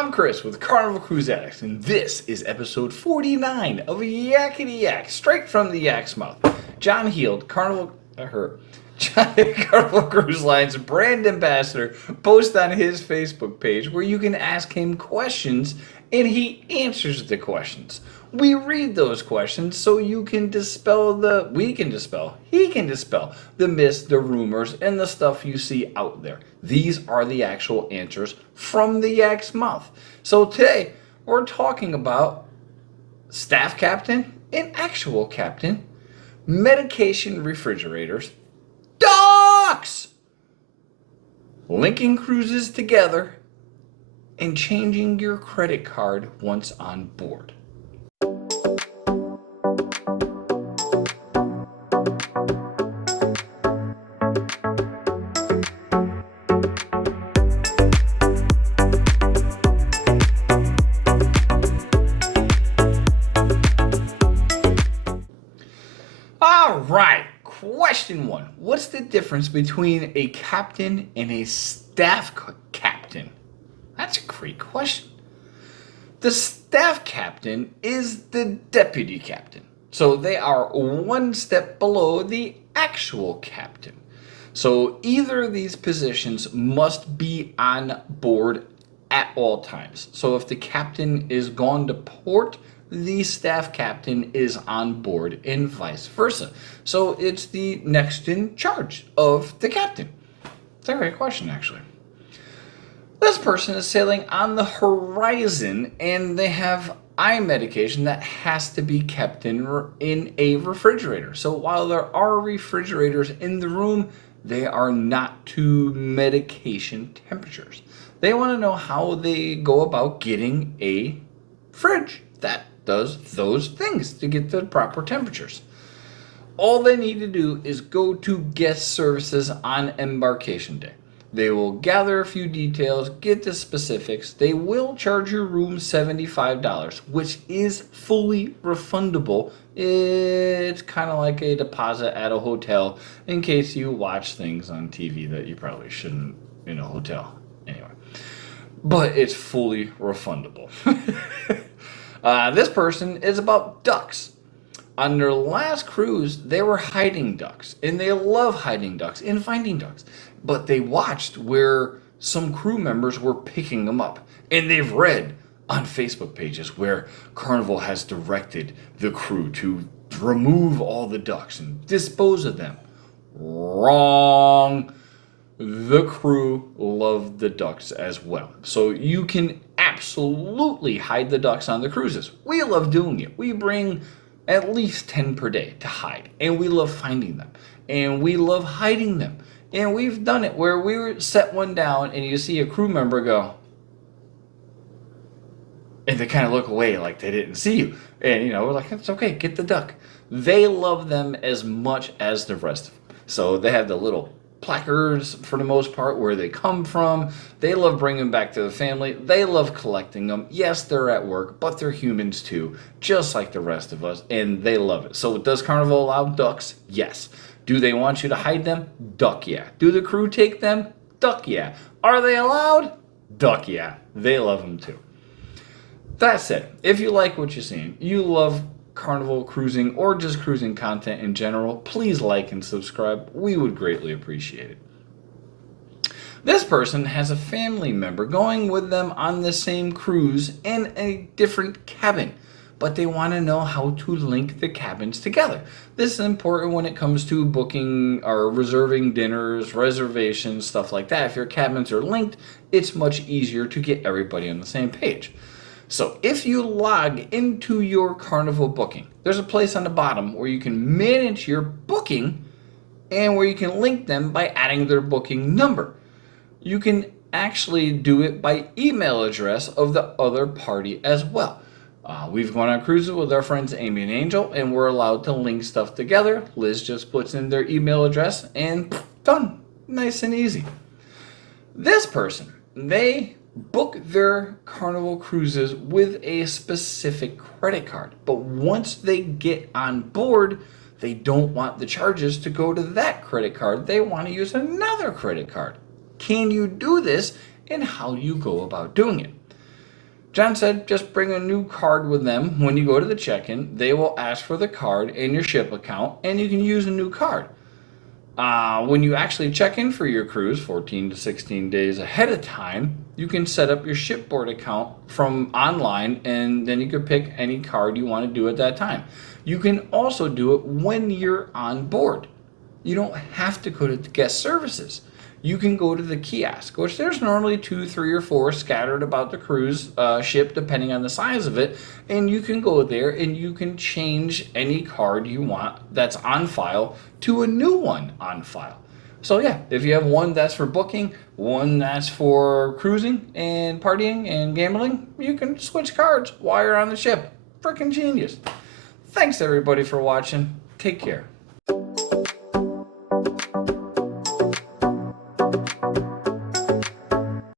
I'm Chris with Carnival Cruise Addicts, and this is episode 49 of Yakety-Yak, straight from the Yak's mouth. John Heald, Carnival Cruise Line's brand ambassador, posts on his Facebook page where you can ask him questions and he answers the questions. We read those questions so he can dispel the myths, the rumors, and the stuff you see out there. These are the actual answers from the Yak's mouth. So today, we're talking about staff captain and actual captain, medication refrigerators, docks, linking cruises together, and changing your credit card once on board. All right, question one. What's the difference between a captain and a staff captain? That's a great question. The staff captain is the deputy captain. So they are one step below the actual captain. So either of these positions must be on board at all times. So if the captain is gone to port, the staff captain is on board and vice versa. So it's the next in charge of the captain. It's a great question, actually. This person is sailing on the horizon and they have eye medication that has to be kept in a refrigerator. So while there are refrigerators in the room, they are not to medication temperatures. They want to know how they go about getting a fridge that does those things to get the proper temperatures. All they need to do is go to guest services on embarkation day. They will gather a few details, get the specifics. They will charge your room $75, which is fully refundable. It's kind of like a deposit at a hotel in case you watch things on TV that you probably shouldn't in a hotel. Anyway, but it's fully refundable. This person is about ducks. On their last cruise, they were hiding ducks, and they love hiding ducks and finding ducks. But they watched where some crew members were picking them up, and they've read on Facebook pages where Carnival has directed the crew to remove all the ducks and dispose of them. Wrong. The crew love the ducks as well. So you can absolutely hide the ducks on the cruises. We love doing it. We bring at least 10 per day to hide. And we love finding them. And we love hiding them. And we've done it where we set one down and you see a crew member go, and they kind of look away like they didn't see you. And, we're like, it's okay, get the duck. They love them as much as the rest of them. So they have the little placards for the most part where they come from. They love bringing them back to the family. They love collecting them. Yes, they're at work, but they're humans too, just like the rest of us, and they love it. So does Carnival allow ducks? Yes. Do they want you to hide them? Duck yeah. Do the crew take them? Duck yeah. Are they allowed? Duck yeah. They love them too. That said, if you like what you're seeing, you love Carnival cruising or just cruising content in general, please like and subscribe. We would greatly appreciate it. This person has a family member going with them on the same cruise in a different cabin, but they want to know how to link the cabins together. This is important when it comes to booking or reserving dinners, reservations, stuff like that. If your cabins are linked, it's much easier to get everybody on the same page. So if you log into your Carnival booking, there's a place on the bottom where you can manage your booking and where you can link them by adding their booking number. You can actually do it by email address of the other party as well. We've gone on cruises with our friends Amy and Angel, and we're allowed to link stuff together. Liz just puts in their email address and done. Nice and easy. This person, they book their Carnival cruises with a specific credit card. But once they get on board, they don't want the charges to go to that credit card. They want to use another credit card. Can you do this, and how do you go about doing it? John said just bring a new card with them when you go to the check-in. They will ask for the card and your ship account, and you can use a new card. When you actually check in for your cruise 14 to 16 days ahead of time, you can set up your shipboard account from online, and then you can pick any card you want to do at that time. You can also do it when you're on board. You don't have to go to guest services. You can go to the kiosk, which there's normally 2, 3, or 4 scattered about the cruise ship, depending on the size of it. And you can go there and you can change any card you want that's on file to a new one on file. So yeah, if you have one that's for booking, one that's for cruising and partying and gambling, you can switch cards while you're on the ship. Freaking genius. Thanks everybody for watching. Take care.